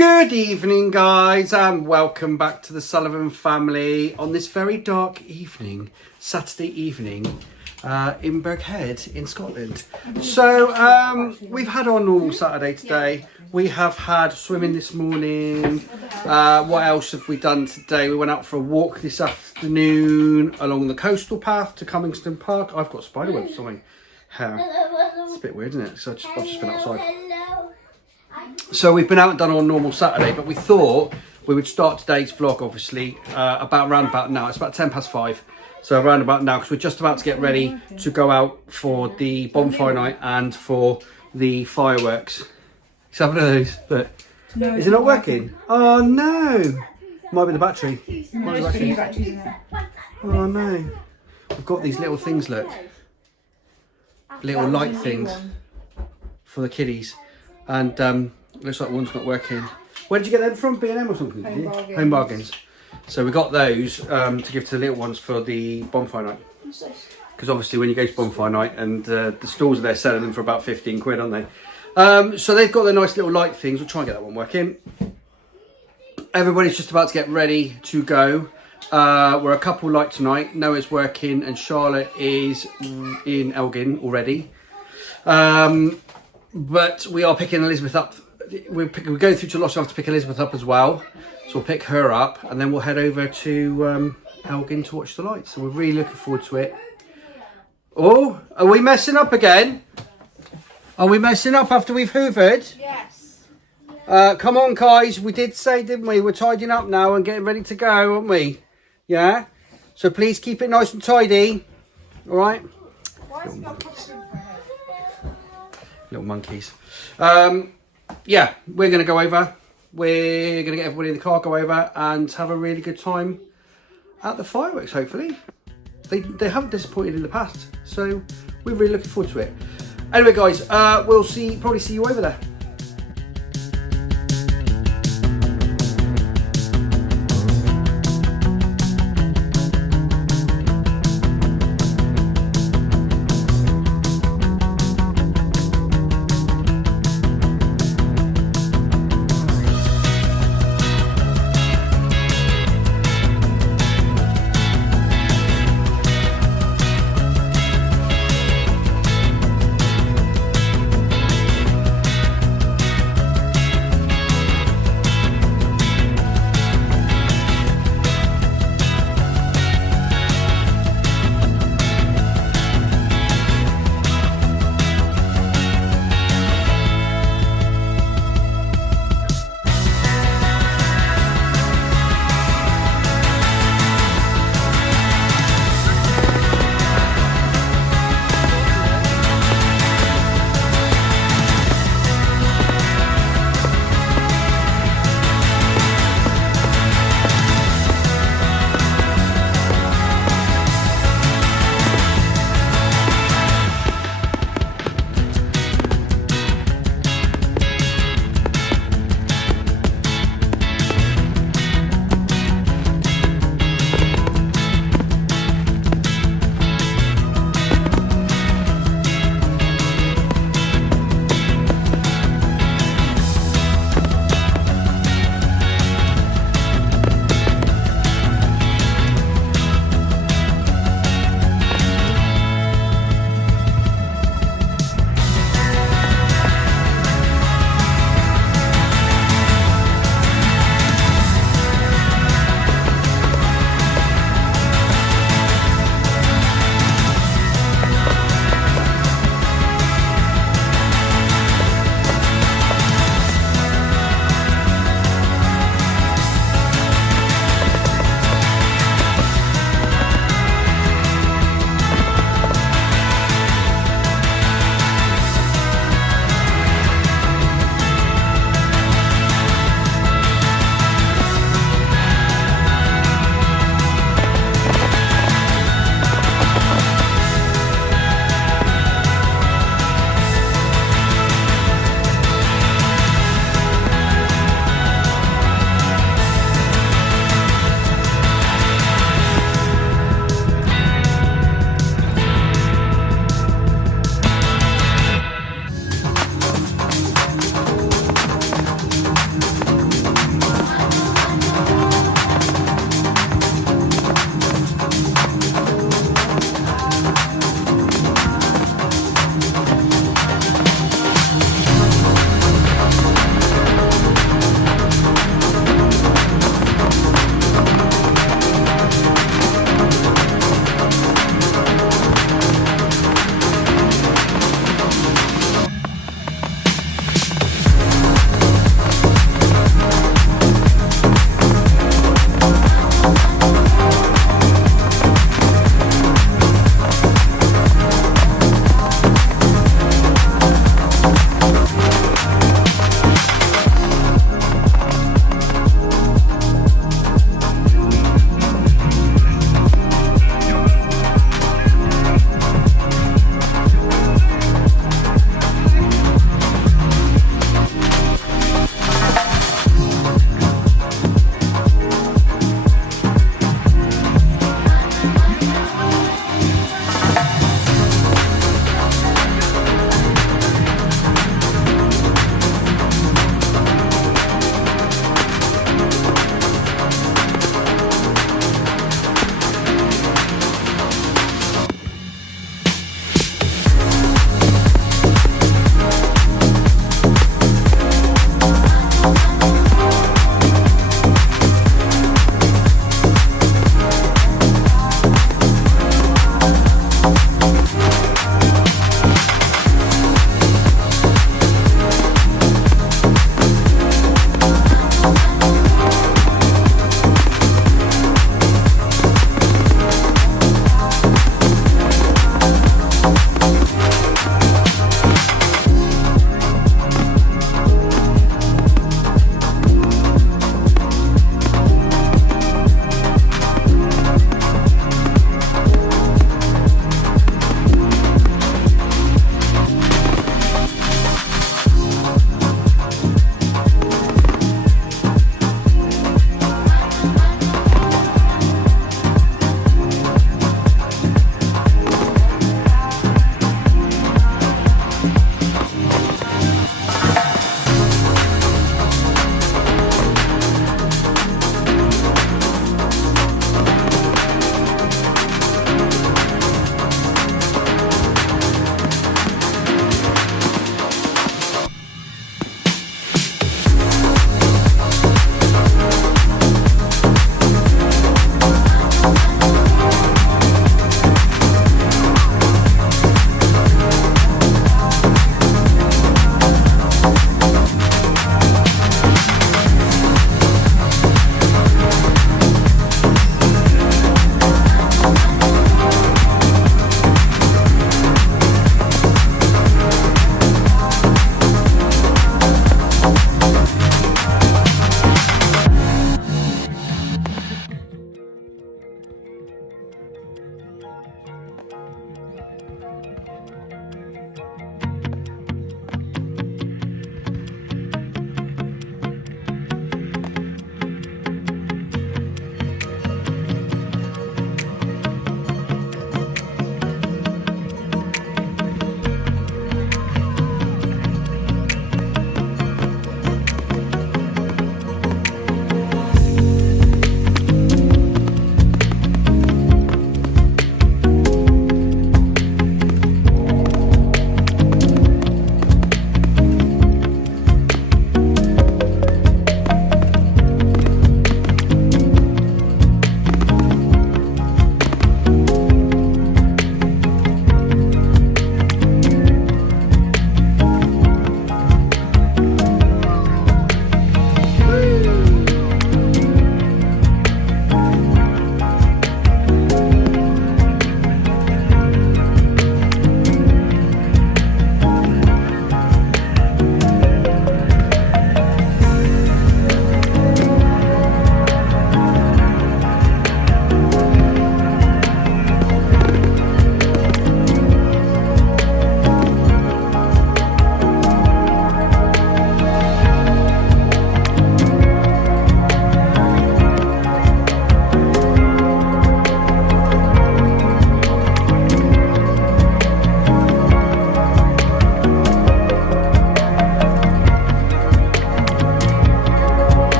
Good evening, guys, and welcome back to the Sullivan family on this very dark evening, Saturday evening, in Birkhead in Scotland. So we've had our normal Saturday today. We have had swimming this morning. What else have we done today? We went out for a walk this afternoon along the coastal path to Cummingston Park. I've got spiderwebs on my hair. It's a bit weird, isn't it? So I've just been outside. So we've been out and done our normal Saturday, but we thought we would start today's vlog, obviously, around about now. It's about 5:10. So around about now, because we're just about to get ready to go out for the bonfire night and for the fireworks. It's having one of those, but no, is it not working? Oh no! Might be the battery. Might be the battery. Oh no! We've got these little things, look. Little light things for the kiddies. And looks like one's not working. Where did you get them from? B&M or something? Home Bargains. So we got those to give to the little ones for the bonfire night. Because obviously when you go to bonfire night and the stalls are there selling them for about 15 quid, aren't they? So they've got their nice little light things. We'll try and get that one working. Everybody's just about to get ready to go. We're a couple light tonight. Noah's working and Charlotte is in Elgin already. But we are picking Elizabeth up. We're going through to Losshaven to pick Elizabeth up as well. So we'll pick her up and then we'll head over to Elgin to watch the lights. So we're really looking forward to it. Oh, are we messing up again? Are we messing up after we've hoovered? Yes. Come on, guys. We did say, didn't we? We're tidying up now and getting ready to go, aren't we? Yeah? So please keep it nice and tidy. All right? Why is it not possible for her? Little monkeys. Yeah, we're going to go over. We're going to get everybody in the car, go over and have a really good time at the fireworks, hopefully. They haven't disappointed in the past, so we're really looking forward to it. Anyway, guys, we'll probably see you over there.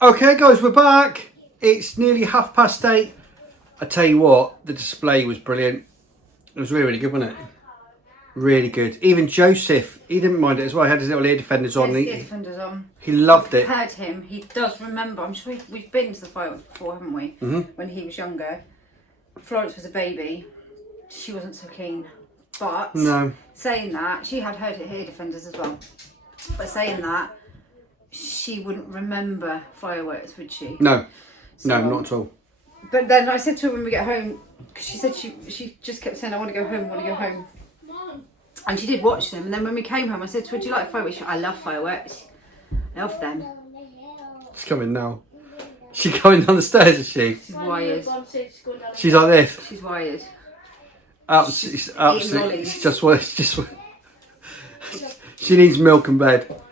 Okay, guys, we're back. It's nearly 8:30. I tell you what, the display was brilliant. It was really, really good, wasn't it? Really good. Even Joseph, he didn't mind it as well. He had his little ear defenders on. Ear defenders on. He loved it. I've heard him. He does remember. I'm sure we've been to the fireworks before, haven't we? Mm-hmm. When he was younger. Florence was a baby. She wasn't so keen. But No. saying that, she had heard ear defenders as well. But saying that, she wouldn't remember fireworks, would she? No. So, No, not at all. But then I said to her when we get home, because she said she just kept saying, I want to go home, I want to go home. And she did watch them. And then when we came home, I said to her, do you like fireworks? She went, I love fireworks. I love them. She's coming now. She's going down the stairs, is she? She's wired. She's like this. She's wired. Absolutely. She just wants. She needs milk and bed.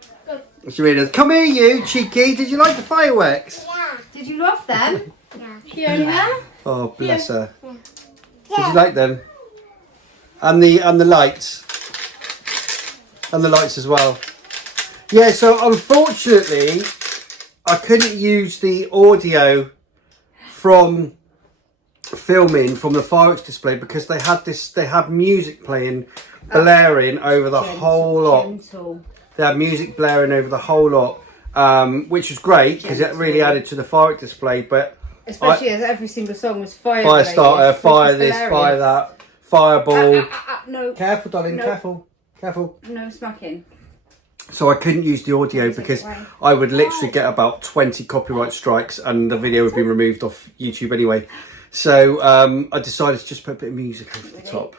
She really does. Come here, you cheeky. Did you like the fireworks? Yeah. Did you love them? Yeah. Yeah. Oh, bless her. Did you like them? And the lights. And the lights as well. Yeah, so unfortunately I couldn't use the audio from filming from the fireworks display because they had music playing, blaring over the whole lot. Gentle. They had music blaring over the whole lot, which was great because it really added to the fireworks display. But especially as every single song was fire starter, fire related, this, fire that, fireball. No. Careful, darling, No. careful. No smacking. So I couldn't use the audio because I would literally get about 20 copyright strikes and the video would be removed off YouTube anyway. So I decided to just put a bit of music over the top.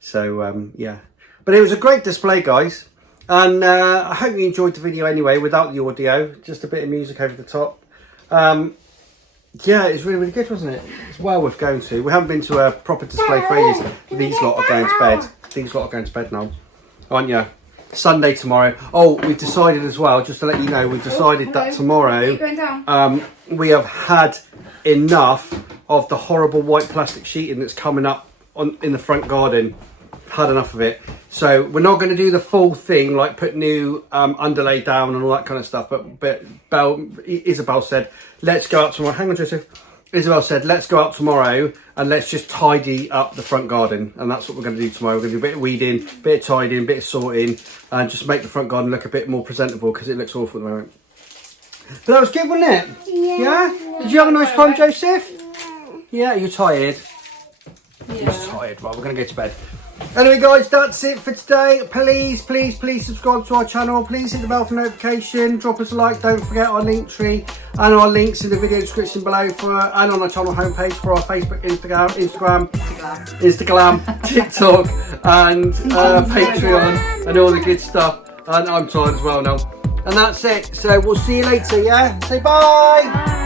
So yeah, but it was a great display, guys. And I hope you enjoyed the video anyway without the audio, just a bit of music over the top. Yeah, it was really, really good, wasn't it? It's well worth going to. We haven't been to a proper display for ages. These lot are going to bed. These lot are going to bed now, aren't you? Sunday tomorrow. Oh, we've decided as well, just to let you know, we've decided that tomorrow we have had enough of the horrible white plastic sheeting that's coming up in the front garden. Had enough of it. So we're not going to do the full thing, like put new underlay down and all that kind of stuff. But Isabel said, let's go out tomorrow. Hang on, Joseph. Isabel said, let's go out tomorrow and let's just tidy up the front garden. And that's what we're going to do tomorrow. We're going to do a bit of weeding, a bit of tidying, a bit of sorting, and just make the front garden look a bit more presentable because it looks awful at the moment. But that was good, wasn't it? Yeah? Did you have a nice time, Joseph? Yeah, you're tired? Yeah. You're tired. Right, we're going to go to bed. Anyway, guys, that's it for today. Please subscribe to our channel. Please hit the bell for notification. Drop us a like. Don't forget our link tree and our links in the video description below and on our channel homepage for our Facebook, Instagram, TikTok, and Patreon and all the good stuff. And I'm tired as well now. And that's it. So we'll see you later. Yeah. Say bye.